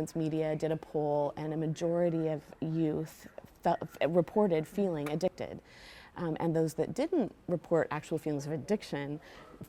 Since media did a poll, and a majority of youth reported feeling addicted. And those that didn't report actual feelings of addiction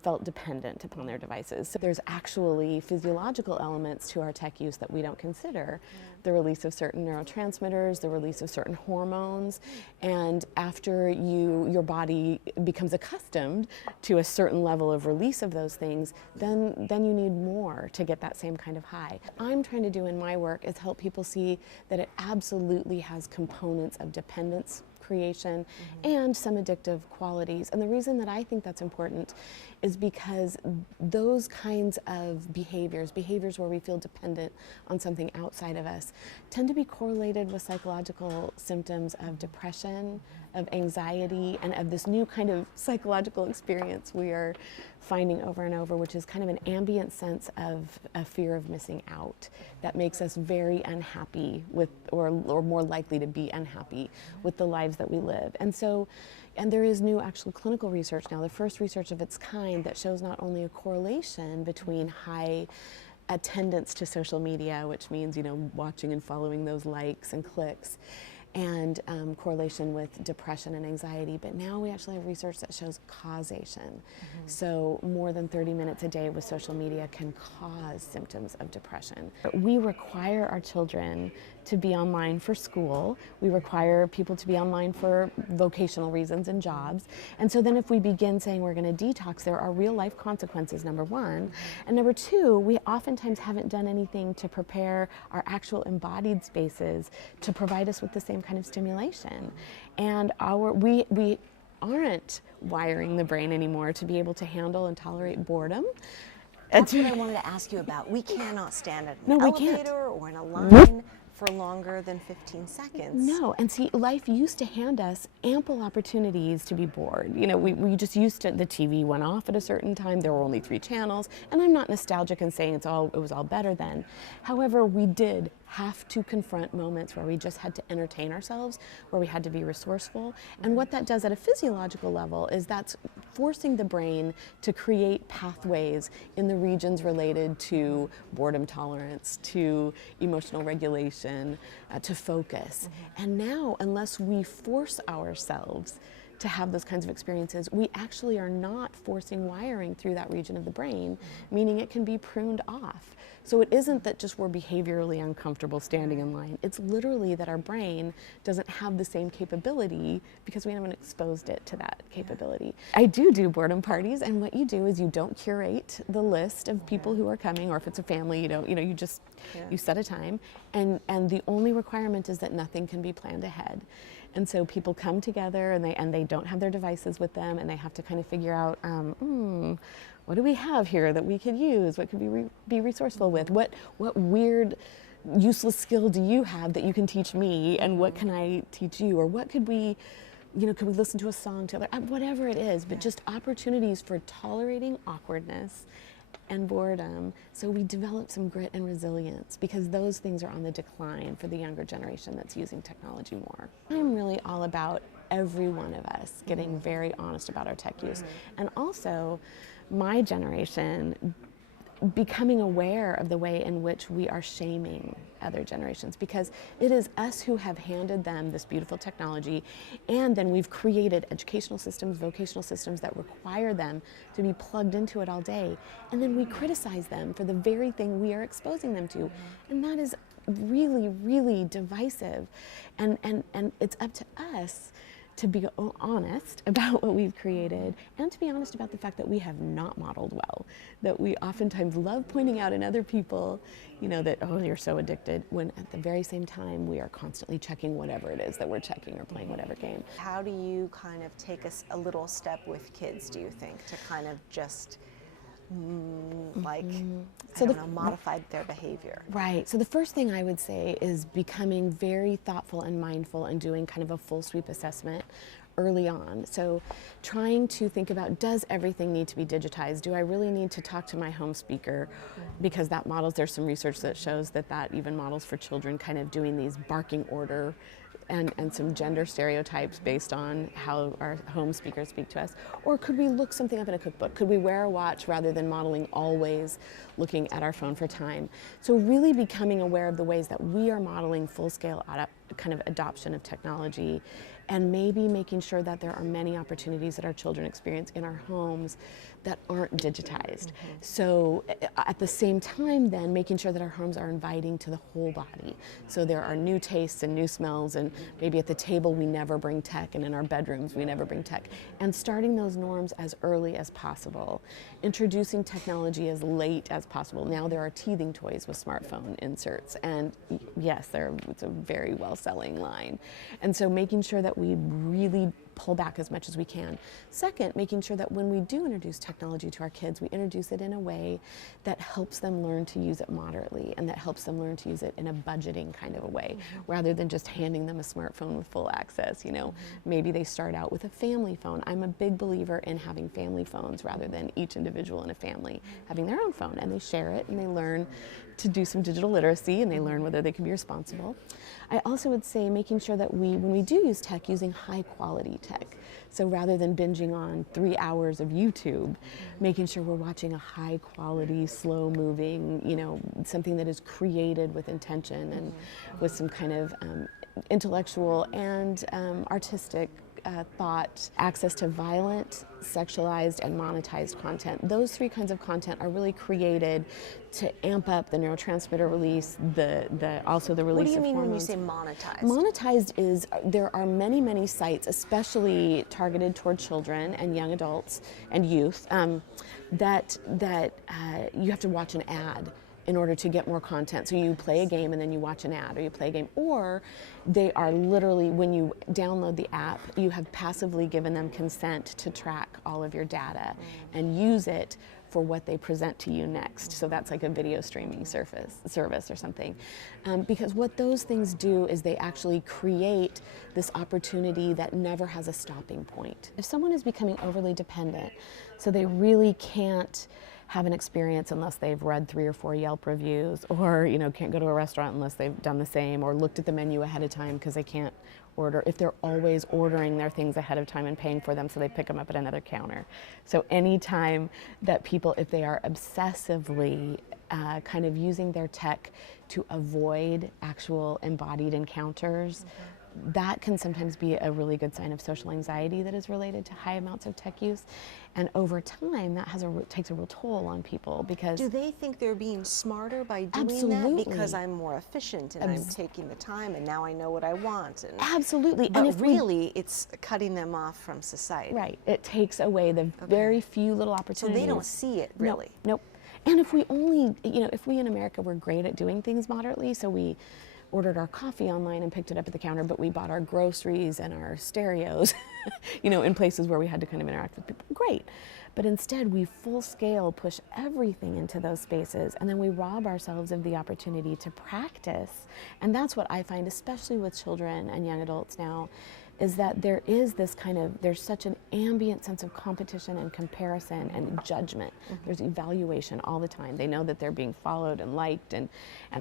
felt dependent upon their devices. So there's actually physiological elements to our tech use that we don't consider. The release of certain neurotransmitters, the release of certain hormones, and after your body becomes accustomed to a certain level of release of those things, then you need more to get that same kind of high. I'm trying to do in my work is help people see that it absolutely has components of dependence creation and some addictive qualities. And the reason that I think that's important is because those kinds of behaviors where we feel dependent on something outside of us, tend to be correlated with psychological symptoms of depression, of anxiety, and of this new kind of psychological experience we are finding over and over, which is kind of an ambient sense of a fear of missing out that makes us very unhappy with, or more likely to be unhappy with the lives that we live. And there is new actual clinical research now, the first research of its kind, that shows not only a correlation between high attendance to social media, which means, watching and following those likes and clicks, and correlation with depression and anxiety, but now we actually have research that shows causation. So more than 30 minutes a day with social media can cause symptoms of depression. We require our children to be online for school. We require people to be online for vocational reasons and jobs. And so then if we begin saying we're going to detox, there are real life consequences, number one. And number two, we oftentimes haven't done anything to prepare our embodied spaces to provide us with the same kind of stimulation. And we aren't wiring the brain anymore to be able to handle and tolerate boredom. That's what I wanted to ask you about. We cannot stand at an elevator or in a line for longer than 15 seconds. No, and see, life used to hand us ample opportunities to be bored. We just used to, the TV went off at a certain time, there were only 3 channels, and I'm not nostalgic in saying it was all better then. However, we did have to confront moments where we just had to entertain ourselves, where we had to be resourceful. And what that does at a physiological level is that's forcing the brain to create pathways in the regions related to boredom tolerance, to emotional regulation, to focus. And now, unless we force ourselves to have those kinds of experiences, we actually are not forcing wiring through that region of the brain, meaning it can be pruned off. So it isn't that just we're behaviorally uncomfortable standing in line. It's literally that our brain doesn't have the same capability because we haven't exposed it to that capability. I do boredom parties, and what you do is you don't curate the list of people who are coming, or if it's a family, you just you set a time, and the only requirement is that nothing can be planned ahead. And so people come together, and they don't have their devices with them, and they have to kind of figure out, what do we have here that we could use? What could we be resourceful with? What weird, useless skill do you have that you can teach me, and what can I teach you? Or what could we, could we listen to a song together? Whatever it is, but just opportunities for tolerating awkwardness and boredom, so we develop some grit and resilience, because those things are on the decline for the younger generation that's using technology more. I'm really all about every one of us getting very honest about our tech use, and also my generation becoming aware of the way in which we are shaming other generations, because it is us who have handed them this beautiful technology, and then we've created educational systems, vocational systems that require them to be plugged into it all day, and then we criticize them for the very thing we are exposing them to, and that is really, really divisive, and it's up to us to be honest about what we've created, and to be honest about the fact that we have not modeled well, that we oftentimes love pointing out in other people, that, oh, you're so addicted, when at the very same time we are constantly checking whatever it is that we're checking, or playing whatever game. How do you kind of take a little step with kids, do you think, to kind of just modify their behavior? Right. So the first thing I would say is becoming very thoughtful and mindful, and doing kind of a full sweep assessment early on. So trying to think about, does everything need to be digitized? Do I really need to talk to my home speaker? Because that models, there's some research that shows that even models for children kind of doing these barking order and some gender stereotypes based on how our home speakers speak to us? Or could we look something up in a cookbook? Could we wear a watch rather than modeling always looking at our phone for time? So really becoming aware of the ways that we are modeling full-scale kind of adoption of technology, and maybe making sure that there are many opportunities that our children experience in our homes that aren't digitized. So at the same time then, making sure that our homes are inviting to the whole body. So there are new tastes and new smells, and maybe at the table we never bring tech, and in our bedrooms we never bring tech. And starting those norms as early as possible. Introducing technology as late as possible. Now there are teething toys with smartphone inserts, and yes, it's a very well-selling line. And so making sure that we really pull back as much as we can. Second, making sure that when we do introduce technology to our kids, we introduce it in a way that helps them learn to use it moderately, and that helps them learn to use it in a budgeting kind of a way, rather than just handing them a smartphone with full access. You know, maybe they start out with a family phone. I'm a big believer in having family phones rather than each individual in a family having their own phone, and they share it and they learn to do some digital literacy, and they learn whether they can be responsible. I also would say making sure that when we do use tech, using high quality tech. So rather than binging on 3 hours of YouTube, making sure we're watching a high quality, slow moving, you know, something that is created with intention and with some kind of intellectual and artistic thought. Access to violent, sexualized, and monetized content. Those three kinds of content are really created to amp up the neurotransmitter release, also the release of hormones. What do you mean when you say monetized? Monetized is, there are many sites, especially targeted toward children and young adults and youth, that you have to watch an ad in order to get more content. So you play a game and then you watch an ad, or you play a game, or they are literally, when you download the app, you have passively given them consent to track all of your data and use it for what they present to you next. So that's like a video streaming service or something. Because what those things do is they actually create this opportunity that never has a stopping point. If someone is becoming overly dependent, so they really can't have an experience unless they've read 3 or 4 Yelp reviews, or can't go to a restaurant unless they've done the same, or looked at the menu ahead of time because they can't order, if they're always ordering their things ahead of time and paying for them so they pick them up at another counter. So anytime that people, if they are obsessively kind of using their tech to avoid actual embodied encounters, that can sometimes be a really good sign of social anxiety that is related to high amounts of tech use. And over time, that takes a real toll on people, because... Do they think they're being smarter by doing Absolutely. that? Because I'm more efficient and I'm taking the time and now I know what I want. And, Absolutely. But and really, it's cutting them off from society. Right. It takes away the very few little opportunities. So they don't see it, really. Nope. And if we only, if we in America were great at doing things moderately, so we ordered our coffee online and picked it up at the counter, but we bought our groceries and our stereos, in places where we had to kind of interact with people. Great. But instead, we full scale push everything into those spaces, and then we rob ourselves of the opportunity to practice. And that's what I find, especially with children and young adults now, is that there is this there's such an ambient sense of competition and comparison and judgment. There's evaluation all the time. They know that they're being followed and liked, and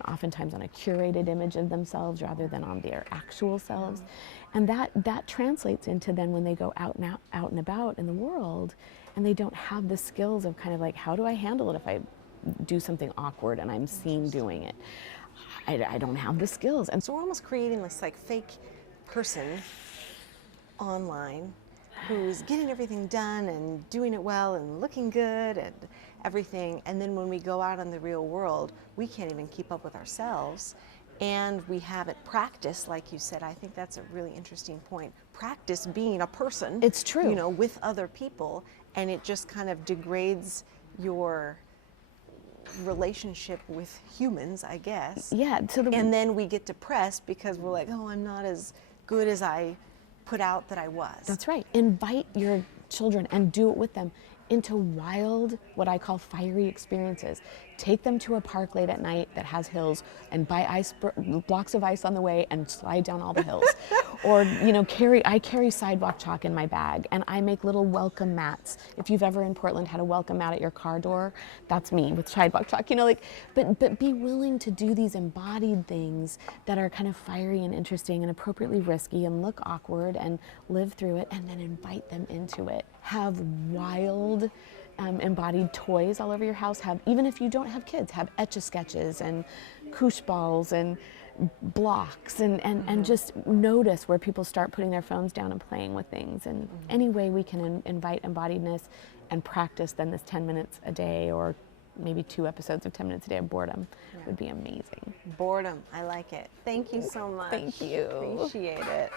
oftentimes on a curated image of themselves rather than on their actual selves. And that translates into then when they go out and about in the world, and they don't have the skills of kind of like, how do I handle it if I do something awkward and I'm seen doing it? I don't have the skills. And so we're almost creating this like fake person online who's getting everything done and doing it well and looking good and everything, and then when we go out in the real world, we can't even keep up with ourselves, and we haven't practiced, like you said. I think that's a really interesting point. Practice being a person. It's true. With other people, and it just kind of degrades your relationship with humans, I guess. Yeah. And then we get depressed because we're like, oh, I'm not as good as I put out that I was. That's right. Invite your children and do it with them into wild, what I call fiery experiences. take them to a park late at night that has hills and buy blocks of ice on the way and slide down all the hills. Or, you know, I carry sidewalk chalk in my bag, and I make little welcome mats. If you've ever in Portland had a welcome mat at your car door, that's me with sidewalk chalk, you know, like, but be willing to do these embodied things that are kind of fiery and interesting and appropriately risky and look awkward, and live through it, and then invite them into it. Have wild embodied toys all over your house. Even if you don't have kids, have Etch-a-Sketches and koosh balls and blocks, and just notice where people start putting their phones down and playing with things. And any way we can invite embodiedness and practice then this 10 minutes a day, or maybe 2 episodes of 10 minutes a day of boredom, would be amazing. Boredom, I like it. Thank you so much. Thank you. Appreciate it.